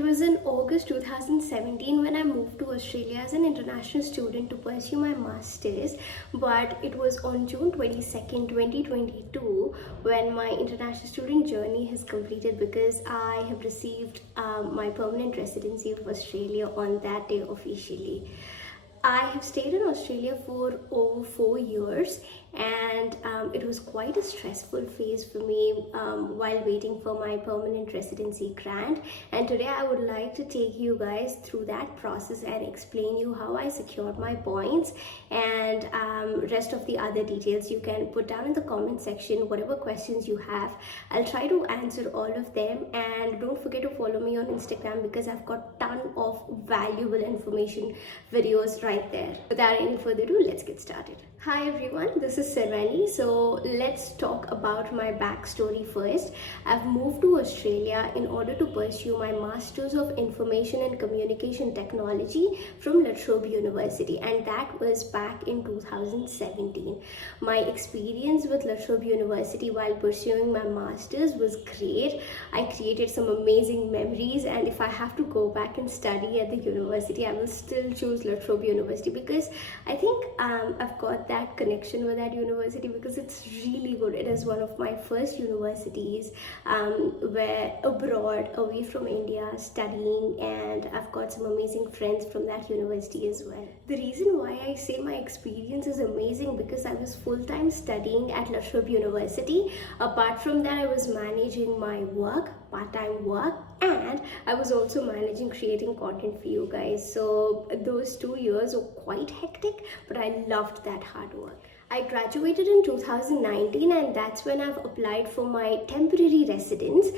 It was in August 2017 when I moved to Australia as an international student to pursue my masters, but it was on June 22nd, 2022 when my international student journey has completed because I have received my permanent residency of Australia on that day officially. I have stayed in Australia for over 4 years, and it was quite a stressful phase for me while waiting for my permanent residency grant. And today I would like to take you guys through that process and explain you how I secured my points, and rest of the other details you can put down in the comment section. Whatever questions you have, I'll try to answer all of them. And don't forget to follow me on Instagram because I've got ton of valuable information videos right there. Without any further ado, let's get started. Hi everyone, this is Sarvani. So let's talk about my backstory first. I've moved to Australia in order to pursue my Masters of Information and Communication Technology from La Trobe University, and that was back in 2017. My experience with La Trobe University while pursuing my Masters was great. I created some amazing memories, and if I have to go back and study at the university, I will still choose La Trobe University because I think I've got that connection with that university because it's really good. It is one of my first universities where abroad, away from India, studying, and I've got some amazing friends from that university as well. The reason why I say my experience is amazing because I was full-time studying at La Trobe University. Apart from that, I was managing my work, part-time work, and I was also managing creating content for you guys. So those 2 years were quite hectic, but I loved that hard work. I graduated in 2019, and that's when I've applied for my temporary residence,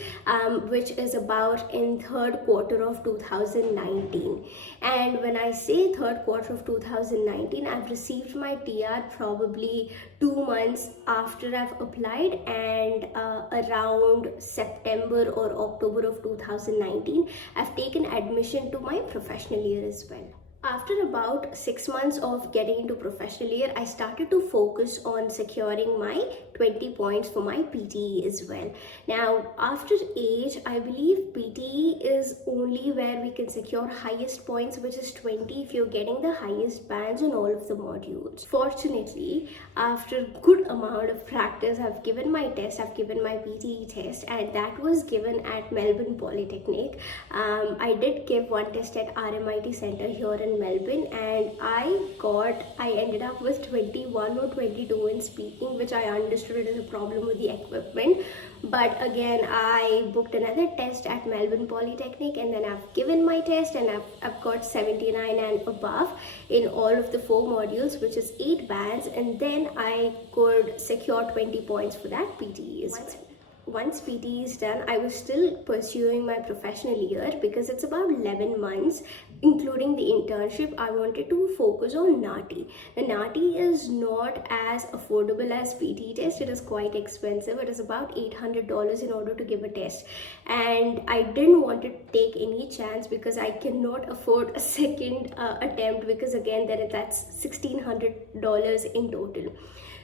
which is about in third quarter of 2019. And when I say third quarter of 2019, I've received my TR probably 2 months after I've applied, and around September or October of 2019, I've taken admission to my professional year as well. After about 6 months of getting into professional year, I started to focus on securing my 20 points for my PTE as well. Now, after age, I believe PTE is only where we can secure highest points, which is 20 if you're getting the highest bands on all of the modules. Fortunately, after good amount of practice, I've given my test, I've given my PTE test, and that was given at Melbourne Polytechnic. I did give one test at RMIT Centre here in Melbourne, and I ended up with 21 or 22 in speaking, which I understood it as a problem with the equipment. But again, I booked another test at Melbourne Polytechnic, and then I've given my test, and I've got 79 and above in all of the 4 modules, which is 8 bands, and then I could secure 20 points for that PTE as well. Once PTE is done, I was still pursuing my professional year because it's about 11 months, including the internship. I wanted to focus on NATI. The NATI is not as affordable as PTE test. It is quite expensive. It is about $800 in order to give a test. And I didn't want to take any chance because I cannot afford a second attempt because again, that's $1,600 in total.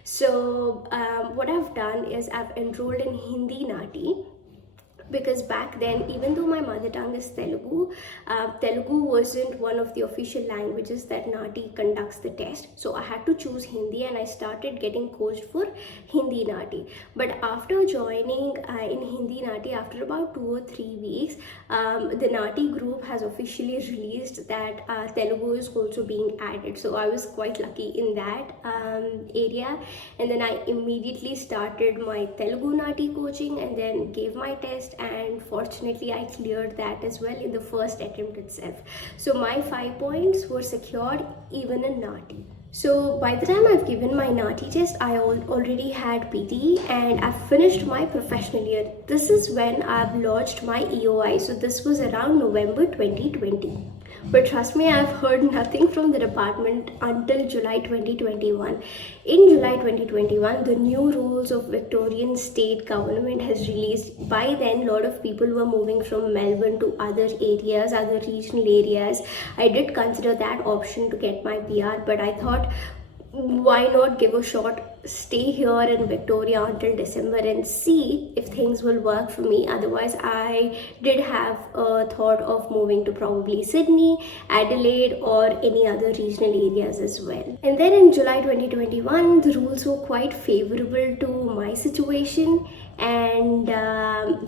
So what I've done is I've enrolled in Hindi Nati because back then, even though my mother tongue is Telugu, Telugu wasn't one of the official languages that Nati conducts the test. So I had to choose Hindi, and I started getting coached for Hindi Nati. But after joining in Hindi Nati, after about 2 or 3 weeks, the Nati group has officially released that Telugu is also being added. So I was quite lucky in that area. And then I immediately started my Telugu Nati coaching and then gave my test, and fortunately I cleared that as well in the first attempt itself. So my 5 points were secured even in Nati. So by the time I've given my Nati test, I already had PTE, and I've finished my professional year. This is when I've lodged my EOI. So this was around November 2020. But trust me, I've heard nothing from the department until July 2021. In July 2021, the new rules of Victorian state government has released. By then, a lot of people were moving from Melbourne to other areas, other regional areas. I did consider that option to get my PR, but I thought, why not give a shot stay here in Victoria until December and see if things will work for me. Otherwise, I did have a thought of moving to probably Sydney, Adelaide, or any other regional areas as well. And then in July 2021, the rules were quite favorable to my situation, and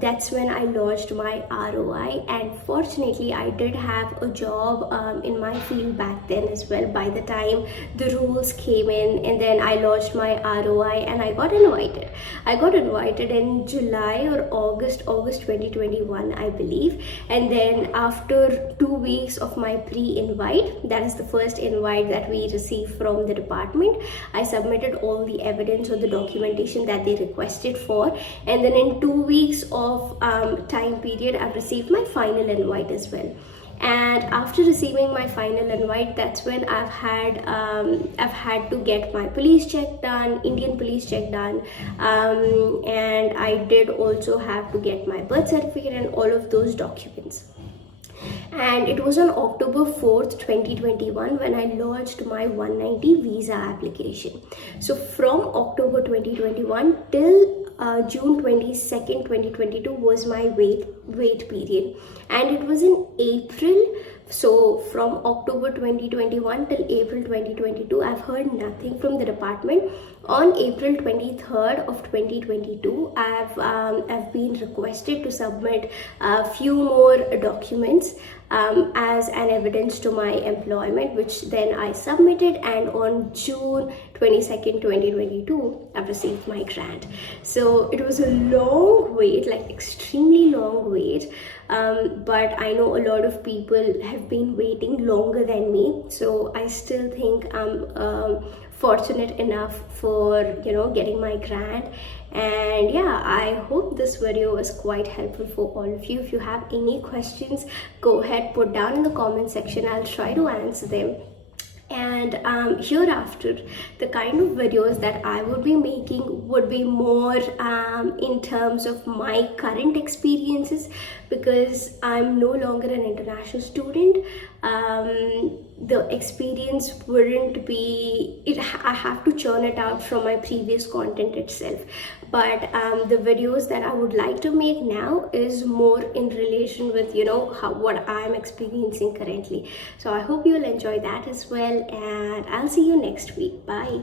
that's when I lodged my ROI. And fortunately, I did have a job in my field back then as well by the time the rules came in, and then I lodged my ROI and I got invited. I got invited in July or August 2021, I believe. And then after 2 weeks of my pre-invite, that is the first invite that we received from the department, I submitted all the evidence or the documentation that they requested for. And then in 2 weeks of time period, I've received my final invite as well. And after receiving my final invite, that's when I've had to get my police check done, Indian police check done, and I did also have to get my birth certificate and all of those documents. And it was on October 4th, 2021 when I lodged my 190 visa application. So from October 2021 till June 22nd, 2022 was my wait period, and it was in April. So from October 2021 till April 2022, I've heard nothing from the department. On April 23rd of 2022, I've been requested to submit a few more documents as an evidence to my employment, which then I submitted, and on June 22nd, 2022, I've received my grant. So it was a long wait, like extremely long wait, but I know a lot of people have been waiting longer than me, so I still think I'm fortunate enough for getting my grant. And yeah, I hope this video was quite helpful for all of you. If you have any questions, go ahead, put down in the comment section. I'll try to answer them. And hereafter, the kind of videos that I would be making would be more in terms of my current experiences, because I'm no longer an international student. The experience wouldn't be I have to churn it out from my previous content itself. But the videos that I would like to make now is more in relation with what I'm experiencing currently. So I hope you'll enjoy that as well, and I'll see you next week. Bye.